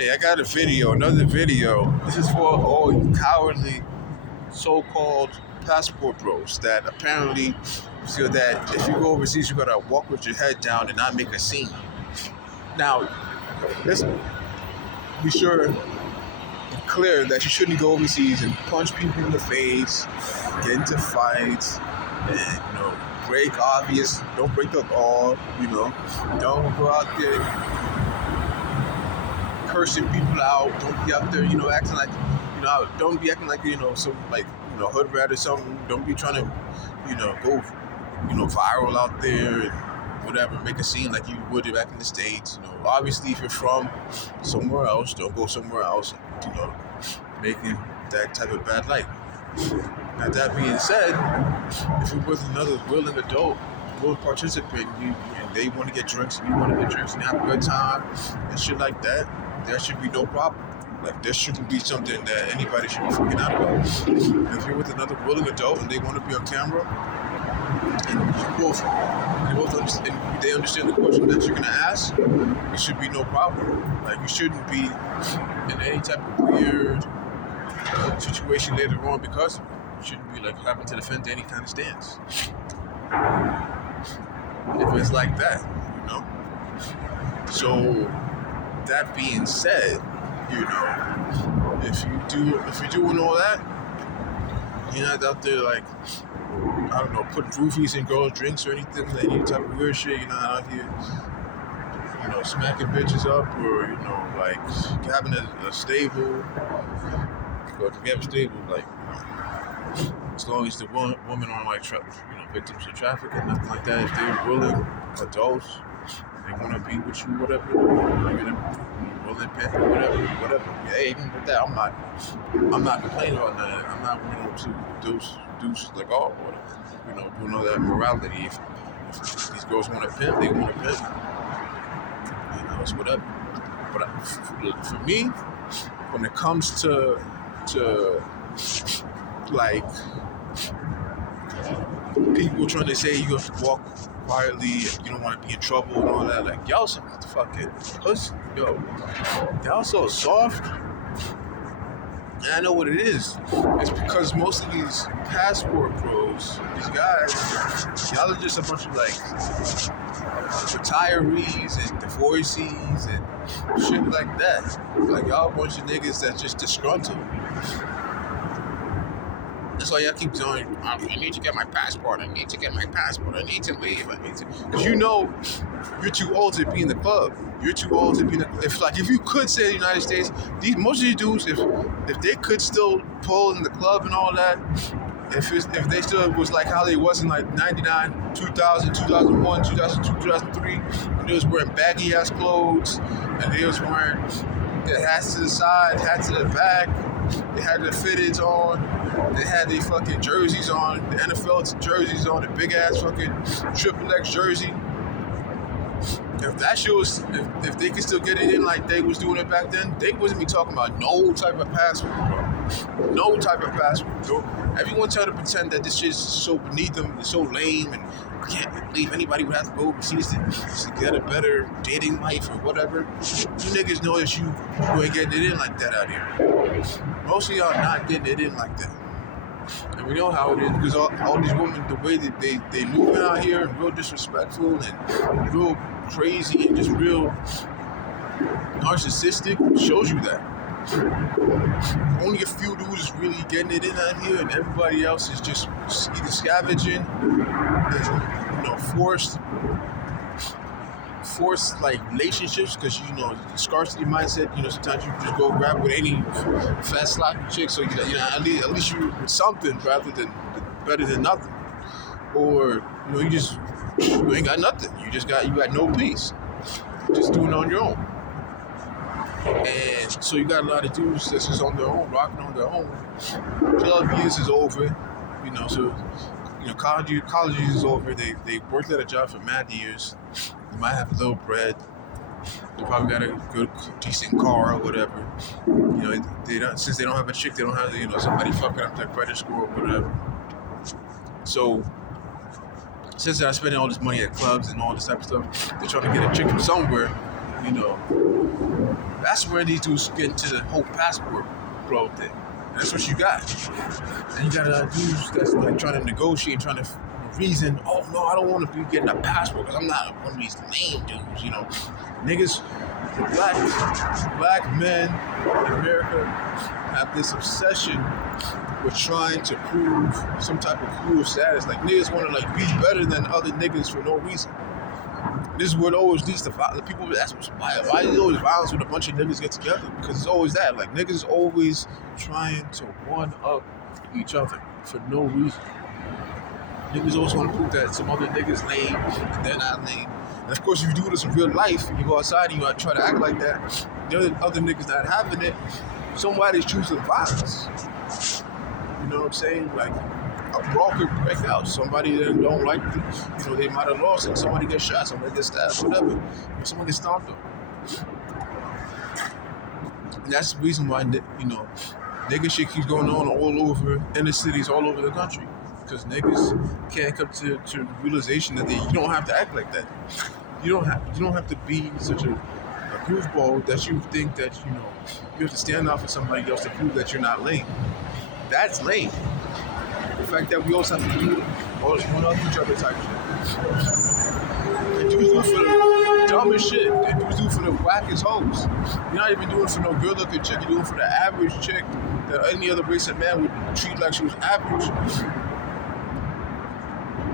Hey, I got a video, another video. This is for all you cowardly so-called passport bros that apparently feel that if you go overseas, you gotta walk with your head down and not make a scene. Now, let's be sure and clear that you shouldn't go overseas and punch people in the face, get into fights, and don't break the law. Don't go out there cursing people out. Don't be out there, acting like, don't be acting like, some like, hood rat or something. Don't be trying to, go, viral out there and whatever, make a scene like you would back in the States. Obviously, if you're from somewhere else, don't go somewhere else, making that type of bad light. Now, that being said, if you're with another willing adult, willing participant, and they want to get drinks, and you want to get drinks and have a good time and shit like that, there should be no problem. Like, there shouldn't be something that anybody should be freaking out about. If you're with another willing adult and they want to be on camera, and they understand the question that you're gonna ask, there should be no problem. Like, you shouldn't be in any type of weird situation later on because of it. You shouldn't be like having to defend any kind of stance. If it's like that, So that being said, if you're doing all that, you're not out there like, I don't know, putting roofies in girls' drinks or anything, any type of weird shit. You're not out here, smacking bitches up or, like having a stable. But if you have a stable, like, as long as the women aren't like, victims of trafficking, nothing like that. If they're willing adults, they want to be with you, whatever. Willing pimp or whatever. Yeah, even with that, I'm not complaining about that. I'm not one of those dudes like, oh, whatever. Doing all that morality. If these girls want to pimp, they want to pimp. It's whatever. But for me, when it comes to like people trying to say you have to walk quietly, you don't want to be in trouble and all that, like, y'all some fucking pussy, y'all so soft. And I know what it is. It's because most of these passport bros, these guys, y'all are just a bunch of like retirees and divorcees and shit like that. Like, y'all a bunch of niggas that's just disgruntled. That's why y'all keep doing, I need to get my passport, I need to leave, because you're too old to be in the club. You're too old to be in the, if you could say the United States, most of these dudes, if they could still pull in the club and all that, if they still was like how they was in like 99, 2000, 2001, 2002, 2003, when they was wearing baggy ass clothes, and they was wearing the hats to the side, hats to the back, they had the fitteds on, they had their fucking jerseys on, the NFL jerseys on, the big ass fucking triple X jersey. If that shit was, if they could still get it in like they was doing it back then, they wasn't be talking about no type of passport, bro. No type of passport, bro. Everyone trying to pretend that this shit is so beneath them, it's so lame, and I can't believe anybody would have to go overseas to get a better dating life or whatever. You niggas know that you ain't getting it in like that out here. Most of y'all not getting it in like that. And we know how it is, because all these women, the way that they moving out here, and real disrespectful and real crazy and just real narcissistic, shows you that. Only a few dudes is really getting it in out here, and everybody else is just either scavenging, forced like relationships, because scarcity mindset. Sometimes you just go grab with any fat sloppy chick, so at least you with something rather than better than nothing, or you ain't got nothing. You got no peace, just doing it on your own. And so you got a lot of dudes that's just on their own, rocking on their own. 12 years is over, so college years is over. They worked at a job for mad years. They might have a little bread. They probably got a good, decent car or whatever. Since they don't have a chick, they don't have somebody fucking up their credit score or whatever. So since they're spending all this money at clubs and all this type of stuff, they're trying to get a chick from somewhere. You know, that's where these dudes get into the whole passport bro thing. That's what you got. And you got dudes that's like trying to negotiate, trying to reason, oh no, I don't want to be getting a passport because I'm not one of these lame dudes, you know. Niggas, the black men in America have this obsession with trying to prove some type of cool status. Like niggas want to like be better than other niggas for no reason. This is what always leads to the people. That's why is always violence when a bunch of niggas get together, because it's always that. Like niggas always trying to one up each other for no reason. Niggas always want to prove that some other niggas lame and they're not lame. And of course, if you do this in real life, and you go outside and you try to act like that, the other niggas not having it, somebody's choosing violence. You know what I'm saying? Like a brawl could break out. Somebody that don't like, they might have lost and somebody gets shot, somebody gets stabbed, whatever. Or someone gets stomped on. And that's the reason why, nigga shit keeps going on all over inner cities, all over the country. Because niggas can't come to the realization that you don't have to act like that. You don't have to be such a goofball that you think that, you have to stand out for somebody else to prove that you're not lame. That's lame. The fact that we also have to do all this one up each other type shit. And dudes do it for the dumbest shit. And dudes do it for the wackest hoes. You're not even doing it for no good looking chick. You're doing it for the average chick that any other race of man would treat like she was average.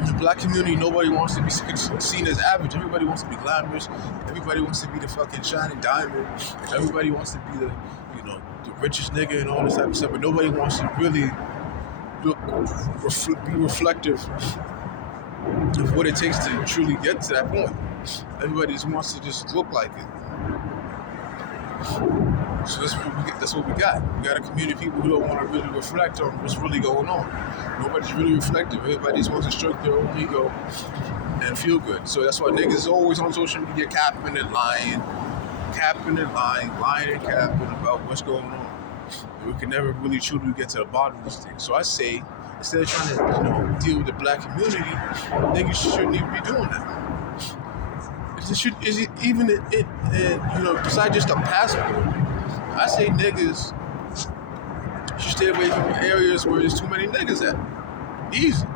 In the black community, nobody wants to be seen as average. Everybody wants to be glamorous. Everybody wants to be the fucking shining diamond. Everybody wants to be the richest nigga and all this type of stuff. But nobody wants to really be reflective of what it takes to truly get to that point. Everybody just wants to just look like it. So that's what we got. We got a community of people who don't want to really reflect on what's really going on. Nobody's really reflective. Everybody just wants to stroke their own ego and feel good. So that's why niggas is always on social media capping and lying and capping about what's going on. And we can never really truly get to the bottom of this thing. So I say, instead of trying to deal with the black community, niggas shouldn't even be doing that. Besides just a passport, I say niggas should stay away from areas where there's too many niggas at. Easy.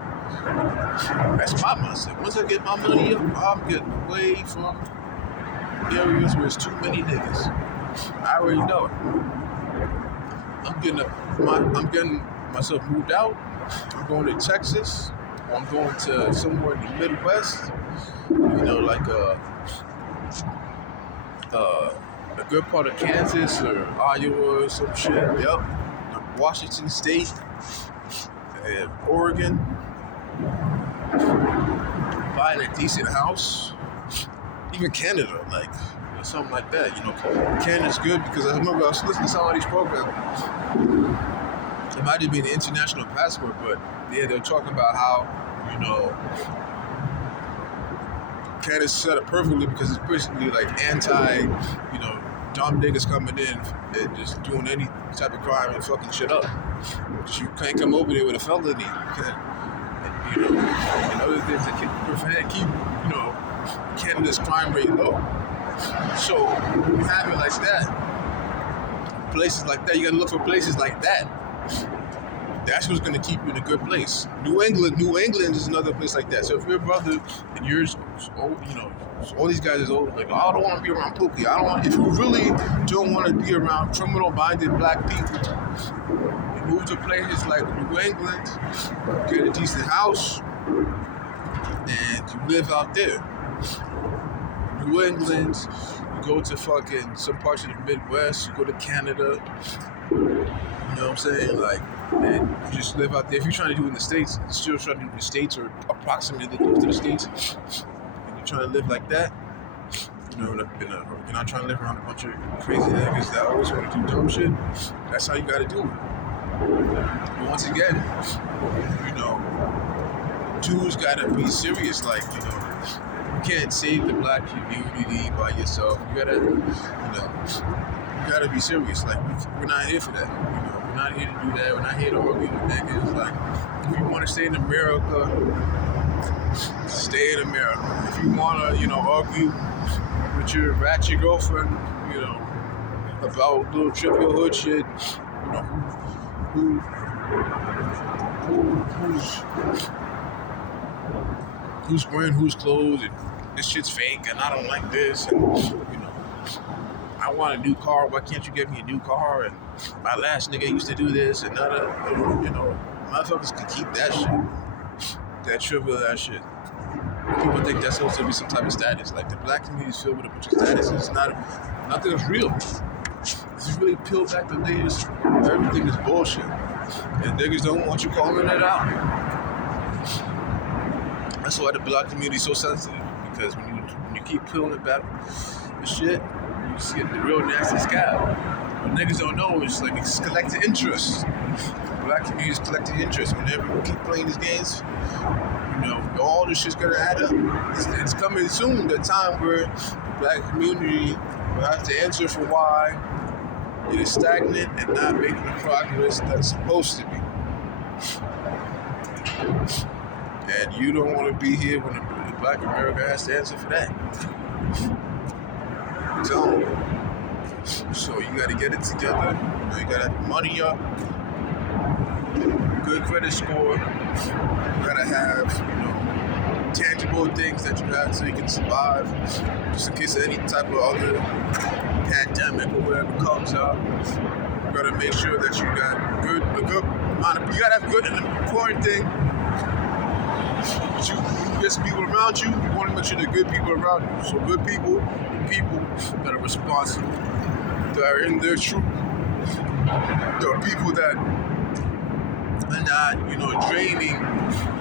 That's my mindset. Once I get my money up, I'm getting away from areas where there's too many niggas. I already know it. I'm getting myself moved out. I'm going to Texas. I'm going to somewhere in the Midwest. Like a good part of Kansas or Iowa or some shit. Yep. Washington State and Oregon. Buying a decent house. Even Canada, something like that. Canada's good because I remember I was listening to some of these programs. It might have been an international passport, but they're talking about how, Canada's set up perfectly because it's basically like anti, dumb niggas coming in and just doing any type of crime and fucking shit up. You can't come over there with a felony. And other things that can keep Canada's crime rate low. So you have it like that. Places like that, you gotta look for places like that. That's what's gonna keep you in a good place. New England is another place like that. So if your brother and yours, all these guys is old, like, I don't want to be around Pookie. If you really don't want to be around criminal-minded black people, you move to places like New England, get a decent house, and you live out there. New England, you go to fucking some parts of the Midwest, you go to Canada, you know what I'm saying? And you just live out there. If you're trying to do it in the States, you're still trying to do it in the States or approximately close to the States, and you're trying to live like that, you're not trying to live around a bunch of crazy niggas that always want to do dumb shit. That's how you got to do it. But once again, Jews got to be serious. You can't save the black community by yourself. You gotta be serious. We're not here for that. We're not here to do that. We're not here to argue with niggas. If you want to stay in America, stay in America. If you want to, argue with rat your girlfriend, you know, about little trivial hood shit, you know, who who's wearing whose clothes, and this shit's fake, and I don't like this, and you know, I want a new car. Why can't you get me a new car? And my last nigga used to do this, and you know, motherfuckers can keep that shit, that trivial ass shit. People think that's supposed to be some type of status. Like the black community is filled with a bunch of status. It's not, nothing is real. It's really peeled back the layers. Everything is bullshit, and niggas don't want you calling it out. That's why the black community is so sensitive, because when you keep peeling it back, the shit, you see the real nasty scab. What niggas don't know is like it's collected interest. The black community is collecting interest. Whenever we keep playing these games, you know, all this shit's gonna add up. It's coming soon, the time where the black community will have to answer for why it is stagnant and not making the progress that it's supposed to be. And you don't want to be here when the black America has to answer for that. So you got to get it together. You got to have money up, good credit score. You got to have, you know, tangible things that you have so you can survive, just in case of any type of other pandemic or whatever comes up. You got to make sure that you got a good amount of. You got to have good, and the important thing. You get some people around you, you want to make sure they're good people around you. So good people that are responsible, that are in their truth. There are people that are not, you know, draining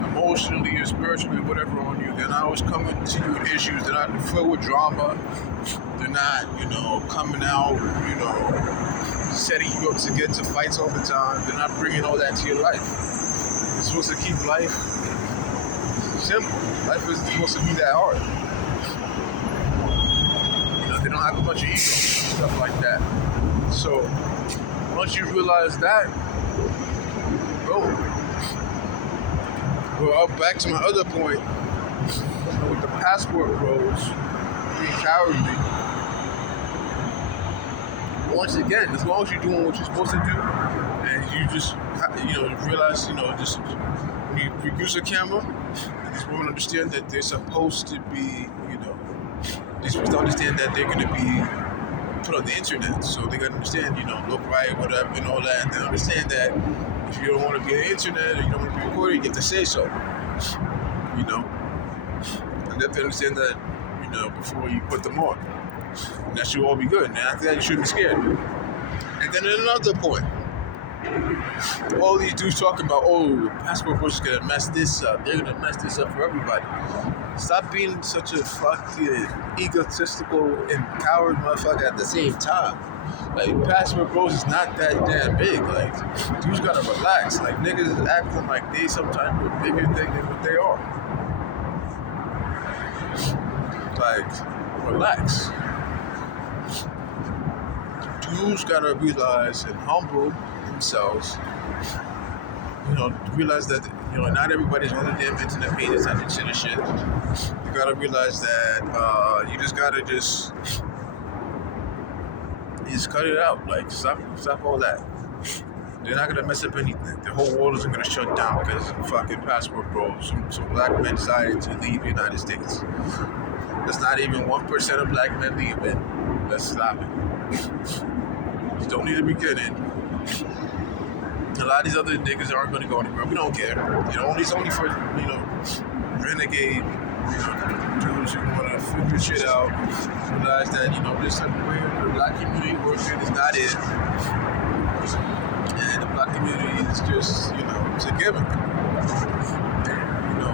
emotionally or spiritually, whatever on you. They're not always coming to you with issues. They're not filled with drama. They're not, you know, coming out, you know, setting you up to get into fights all the time. They're not bringing all that to your life. You're supposed to keep life simple. Life isn't supposed to be that hard. You know, they don't have a bunch of ego, stuff like that. So once you realize that, well, back to my other point, with the passport bros being cowardly. Once again, as long as you're doing what you're supposed to do, and you just, you know, realize, you know, just when you produce a camera, these women understand that they're supposed to be, you know, they're supposed to understand that they're going to be put on the internet. So they got to understand, you know, look right, whatever, and all that. And they understand that if you don't want to be on the internet or you don't want to be recorded, you get to say so, you know. And they have to understand that, you know, before you put them on. And that should all be good. And after that, you shouldn't be scared. And then another point. All these dudes talking about, oh, passport bros is gonna mess this up. They're gonna mess this up for everybody. Stop being such a fucking egotistical and coward motherfucker at the same time. Like, passport bros is not that damn big. Like, dudes gotta relax. Like, niggas is acting like they some type of bigger thing than what they are. Like, relax. Dudes gotta realize and humble themselves, you know, realize that, you know, not everybody's on the damn internet paying attention to the shit. You gotta realize that you just gotta just cut it out. Like, stop all that. They're not gonna mess up anything. The whole world isn't gonna shut down because fucking passport bros, some black men decided to leave the United States. That's not even 1% of black men leaving. Let's stop it. You don't need to be getting. A lot of these other niggas aren't going to go anywhere. We don't care. You know, it's only for, you know, renegade, you know, dudes who want to figure shit out. Realize that, you know, this type of way the black community works in is not it. And the black community is just, you know, it's a gimmick. And, you know,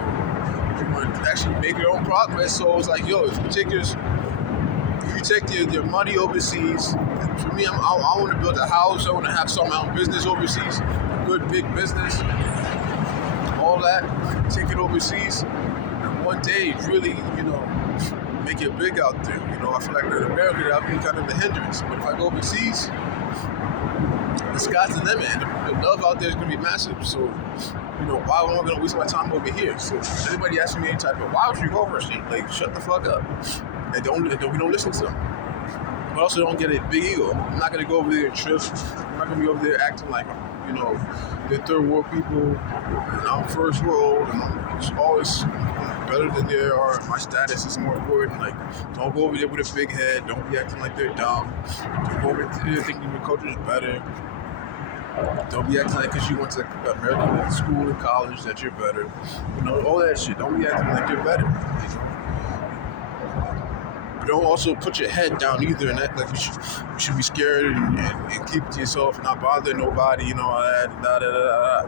you want to actually make your own progress. So it's like, yo, if you take your money overseas. For me, I want to build a house. I want to have some my own business overseas, good big business, all that. Take it overseas, and one day really, you know, make it big out there. You know, I feel like in America, I've been kind of the hindrance. But if I go overseas, the sky's the limit, and the love out there is going to be massive. So, you know, why am I going to waste my time over here? So, anybody asking me any type of, why would you go overseas? Like, shut the fuck up. we don't listen to them. But also don't get a big ego. I'm not gonna go over there and trip. I'm not gonna be over there acting like, you know, they're third world people and I'm first world and I'm always better than they are. My status is more important. Like, don't go over there with a big head. Don't be acting like they're dumb. Don't go over there thinking your culture is better. Don't be acting like because you went to American school and college that you're better. You know, all that shit. Don't be acting like you're better. You know? But don't also put your head down either and act like you should be scared and keep to yourself and not bother nobody, you know, all that, da da da da.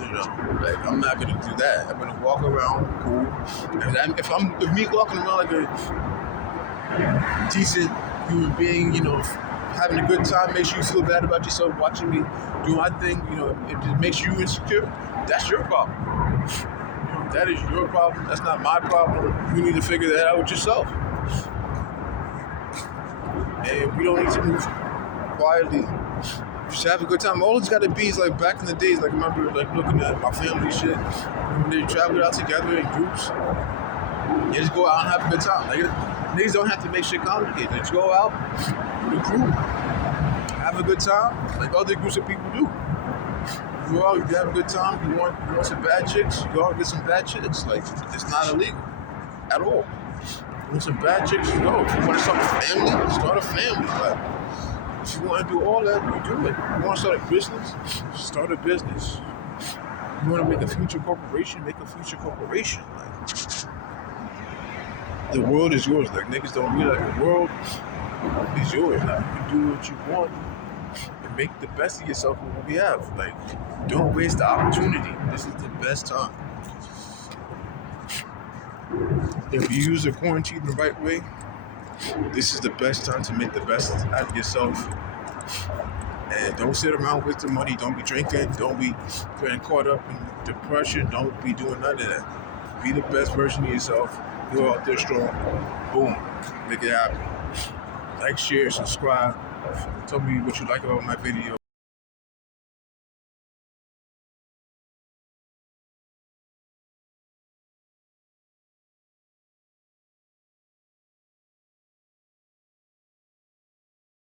You know, like, I'm not gonna do that. I'm gonna walk around cool. And if me walking around like a decent human being, you know, having a good time makes you feel bad about yourself, watching me do my thing, you know, if it makes you insecure, that's your problem. You know, that is your problem. That's not my problem. You need to figure that out with yourself. And we don't need to move quietly. Just have a good time. All it's got to be is like back in the days, like I remember like looking at my family shit, when they traveled out together in groups. You just go out and have a good time. Like, niggas don't have to make shit complicated. Just go out with a group, have a good time, like other groups of people do. You go out, you have a good time. You want some bad chicks, you go out and get some bad chicks. Like, it's not illegal at all. You want some bad chicks, you go. If you want to start a family, start a family. Like, if you want to do all that, you do it. You want to start a business, start a business. You want to make a future corporation, make a future corporation. Like, the world is yours. Like, niggas don't realize the world is yours. Like, you can do what you want and make the best of yourself with what we have. Like, don't waste the opportunity. This is the best time. If you use the quarantine the right way, this is the best time to make the best out of yourself. And don't sit around wasting money. Don't be drinking. Don't be getting caught up in depression. Don't be doing none of that. Be the best version of yourself. Go out there strong. Boom. Make it happen. Like, share, subscribe. Tell me what you like about my video.